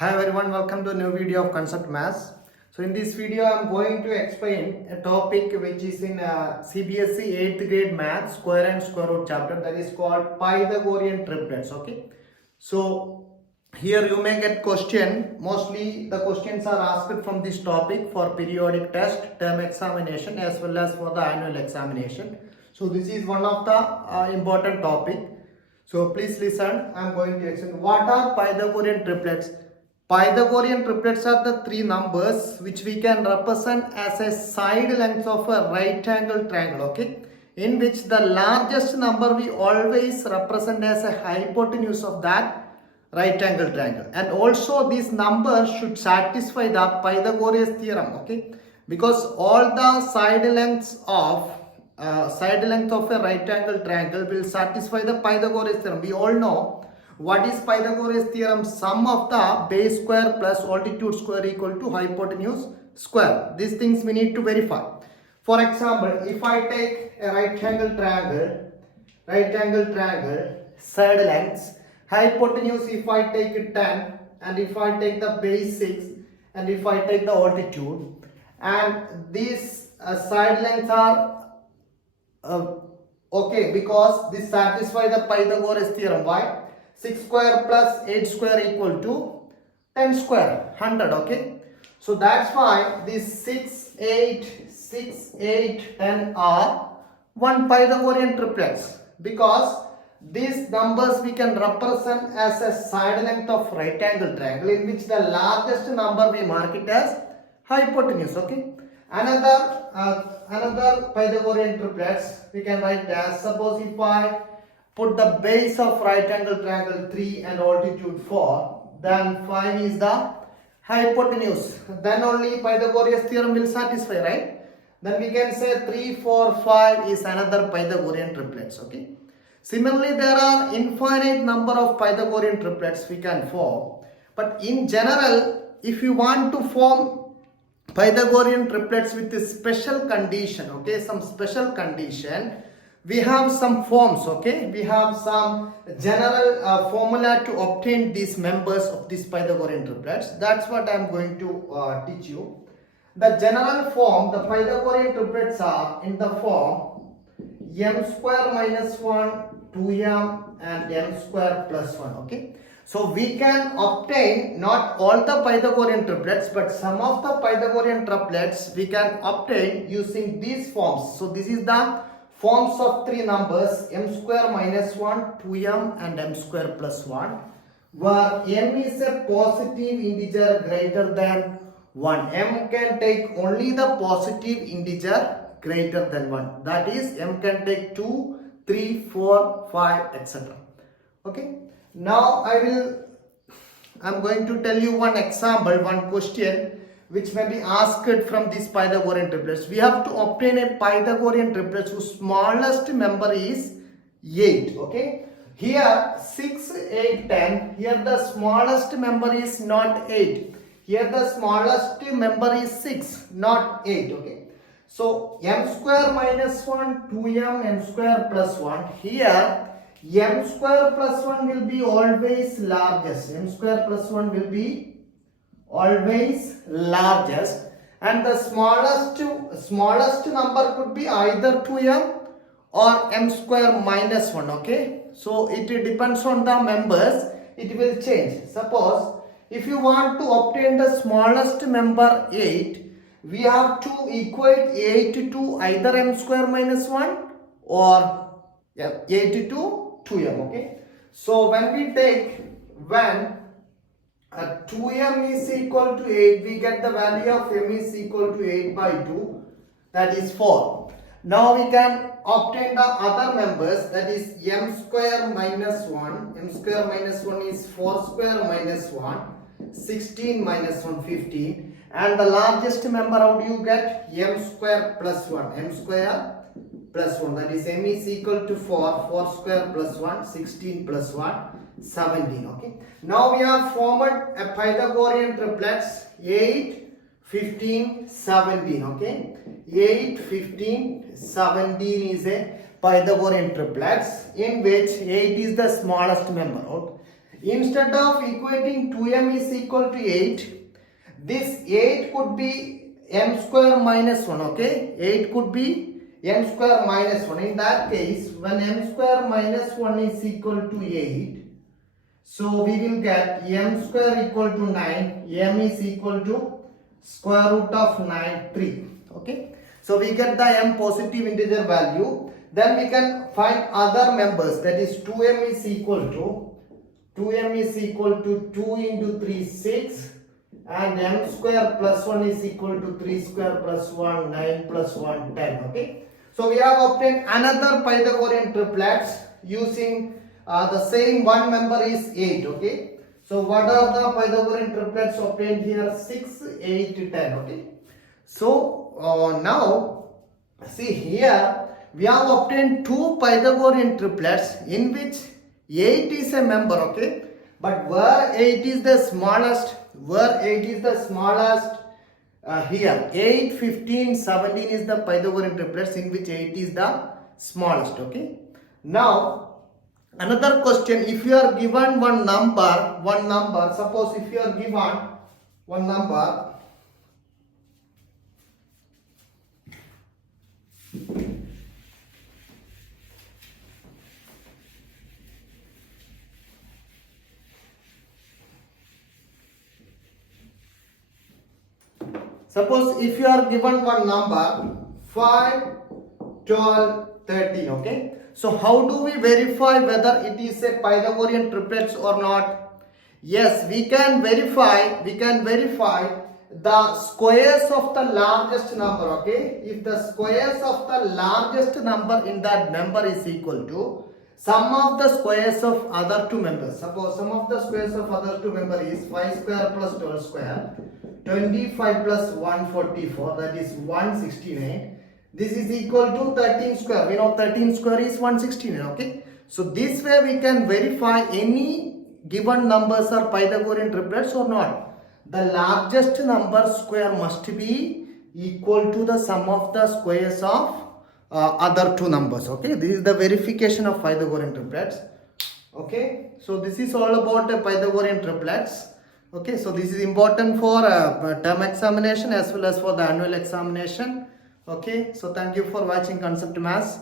Hi everyone, welcome to a new video of Concept Maths. So in this video I am going to explain a topic which is in CBSE 8th grade Maths square and square root chapter, that is called Pythagorean Triplets. Okay. So here you may get question, mostly the questions are asked from this topic for periodic test, term examination as well as for the annual examination. So this is one of the important topic. So please listen, I am going to explain what are Pythagorean triplets. Pythagorean triplets are the three numbers which we can represent as a side length of a right angle triangle, okay, in which the largest number we always represent as a hypotenuse of that right angle triangle, and also this number should satisfy the Pythagorean theorem, okay, because all the side length of a right angle triangle will satisfy the Pythagorean theorem. We all know what is Pythagorean theorem? Sum of the base square plus altitude square equal to hypotenuse square. These things we need to verify. For example, if I take a right angle triangle, side lengths, hypotenuse if I take it 10, and if I take the base 6, and if I take the altitude, and these side lengths are okay, because this satisfy the Pythagorean theorem. Why? 6 square plus 8 square equal to 10 square, 100, okay. So that's why these 6, 10 are one Pythagorean triplets, because these numbers we can represent as a side length of right angle triangle, in which the largest number we mark it as hypotenuse, okay. Another Pythagorean triplets we can write as, suppose if I put the base of right angle triangle 3 and altitude 4, then 5 is the hypotenuse. Then only Pythagorean theorem will satisfy, right? Then we can say 3, 4, 5 is another Pythagorean triplets, okay. Similarly, there are infinite number of Pythagorean triplets we can form. But in general, if you want to form Pythagorean triplets with a special condition, okay, some special condition, we have some forms, okay, we have some general formula to obtain these members of these Pythagorean triplets. That's what I am going to teach you. The general form, the Pythagorean triplets are in the form m square minus 1, 2m and m square plus 1, okay. So we can obtain not all the Pythagorean triplets, but some of the Pythagorean triplets we can obtain using these forms. So this is the forms of three numbers m square minus 1, 2m and m square plus 1, where m is a positive integer greater than 1. M can take only the positive integer greater than 1. That is, m can take 2, 3, 4, 5, etc. Okay. Now I'm going to tell you one example, one question which may be asked from these Pythagorean triplets. We have to obtain a Pythagorean triplet whose smallest member is 8. Okay. Here 6, 8, 10. Here the smallest member is not 8. Here the smallest member is 6, not 8. Okay. So m square minus 1, 2m, m square plus 1. Here m square plus 1 will be always largest. M square plus 1 will be always largest, and the smallest number could be either 2m or m square minus 1, okay. So it depends on the members, it will change. Suppose if you want to obtain the smallest member 8, we have to equate 8 to either m square minus 1 or 8 to 2m, okay. So when we take 2m is equal to 8, we get the value of m is equal to 8 by 2, that is 4. Now we can obtain the other members, that is m square minus 1. M square minus 1 is 4 square minus 1, 16 minus 1, 15. And the largest member, how do you get? M square plus 1. M square plus 1, that is m is equal to 4. 4 square plus 1, 16 plus 1, 17. Okay. Now we have formed a Pythagorean triplets 8, 15, 17. Okay. 8, 15, 17 is a Pythagorean triplets in which 8 is the smallest member. Instead of equating 2m is equal to 8, this 8 could be m square minus 1, okay? 8 could be m square minus 1. In that case, when m square minus 1 is equal to 8, so we will get m square equal to 9, m is equal to square root of 9, 3, okay? So we get the m positive integer value. Then we can find other members, that is 2m is equal to 2 into 3, 6, and m square plus 1 is equal to 3 square plus 1, 9 plus 1, 10, okay? So we have obtained another Pythagorean triplets using the same one member is 8, okay? So what are the Pythagorean triplets obtained here? 6, 8, 10, okay? So now see here we have obtained two Pythagorean triplets in which 8 is a member, okay? But where 8 is the smallest, here 8, 15, 17 is the Pythagorean triplets in which 8 is the smallest, okay? Now another question, if you are given one number, suppose if you are given one number, suppose if you are given one number 5, 12, 13, okay? So how do we verify whether it is a Pythagorean triplets or not? Yes, we can verify the squares of the largest number, okay? If the squares of the largest number in that number is equal to sum of the squares of other two members. Suppose sum of the squares of other two members is 5 square plus 12 square, 25 plus 144, that is 169. This is equal to 13 square. We know 13 square is 169, okay? So this way we can verify any given numbers are Pythagorean triplets or not. The largest number square must be equal to the sum of the squares of other two numbers, okay? This is the verification of Pythagorean triplets, okay? So this is all about Pythagorean triplets. Okay, so this is important for term examination as well as for the annual examination. Okay, so thank you for watching Concept Maths.